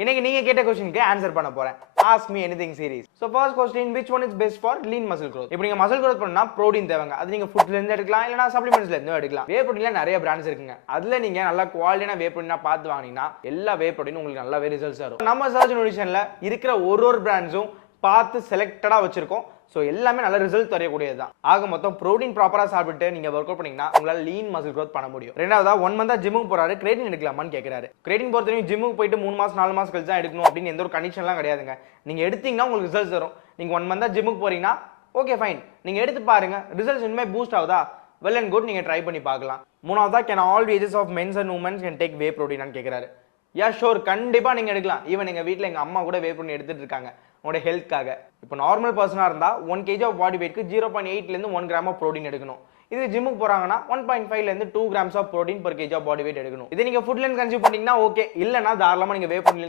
இன்னைக்கு நீங்க கேட்ட क्वेश्चनக்கு ஆன்சர் பண்ண போறேன். Ask me anything series. So first question, which one is best for lean muscle growth? இப்போ நீங்க மசில் growth பண்ணா புரோட்டீன் தேவைங்க. அது நீங்க ஃபுட்ல இருந்து எடுக்கலாம் இல்லனா சப்ளிமெண்ட்ஸ்ல இருந்து எடுக்கலாம். வே புரோட்டீன்ல நிறைய பிராண்ட்ஸ் இருக்குங்க. அதுல நீங்க நல்ல குவாலிட்டியான வே புரோட்டீனா பார்த்து வாங்குனீங்கன்னா எல்லா வே புரோட்டீன் உங்களுக்கு நல்லாவே ரிசல்ட்ஸ் வரும். நம்ம சர்ஜ் நியூட்ரிஷன்ல இருக்கிற ஒரு பிராண்ட்ஸும் பார்த்து செலக்டடா வச்சிருக்கோம். ஸோ எல்லாமே நல்ல ரிசல்ட் தரக்கூடியது தான். ஆக மொத்தம் ப்ரோட்டீன் ப்ராப்பராக சாப்பிட்டு நீங்கள் ஒர்க் அவுட் பண்ணீங்கன்னா உங்களால் லீன் மசில் க்ரோத் பண்ண முடியும். ரெண்டாவதா 1 மந்தாக ஜிம்முக்கு போறாரு, கிரேட்டின் எடுக்கலாமான்னு கேட்குறாரு. கிரேட்டின் பொறுத்தவரைக்கும் ஜிம்முக்கு போயிட்டு 3 மாதம் 4 மாதம் கழிச்சு தான் எடுக்கணும் அப்படின்னு எந்த ஒரு கண்டிஷன்லாம் கிடையாதுங்க. நீங்கள் எடுத்தீங்கன்னா உங்களுக்கு ரிசல்ட்ஸ் வரும். நீங்கள் 1 மந்தாக ஜிம்முக்கு போறீங்கன்னா ஓகே ஃபைன், நீங்கள் எடுத்து பாருங்க, ரிசல்ட்ஸ் இனிமே பூஸ்ட் ஆகுதா, வெல் அண்ட் குட், நீங்கள் ட்ரை பண்ணி பார்க்கலாம். மூணாவதா, can all ages of mens and womens can take whey protein கேட்குறாரு. யா ஷோர், கண்டிப்பாக நீங்கள் எடுக்கலாம். ஈவன் எங்கள் வீட்டில் எங்கள் அம்மா கூட வே ப்ரோட்டீன் எடுத்துட்டு இருக்காங்க உங்களோட ஹெல்த்காக. இப்போ நார்மல் பர்சனாக இருந்தால் 1 kg ஆஃப் பாடி வெயிட்க்கு 0.8 1 கிராம் ஆஃப் ப்ரோட்டீன் எடுக்கணும். இது ஜிம்முக்கு போறாங்கன்னா 1.5 2 grams of protein per kg of body weight எடுக்கணும். இதை நீங்கள் ஃபுட்லேருந்து கன்சியூம் பண்ணீங்கன்னா ஓகே, இல்லைனா தாராளமாக நீங்கள் வே ப்ரோட்டீன்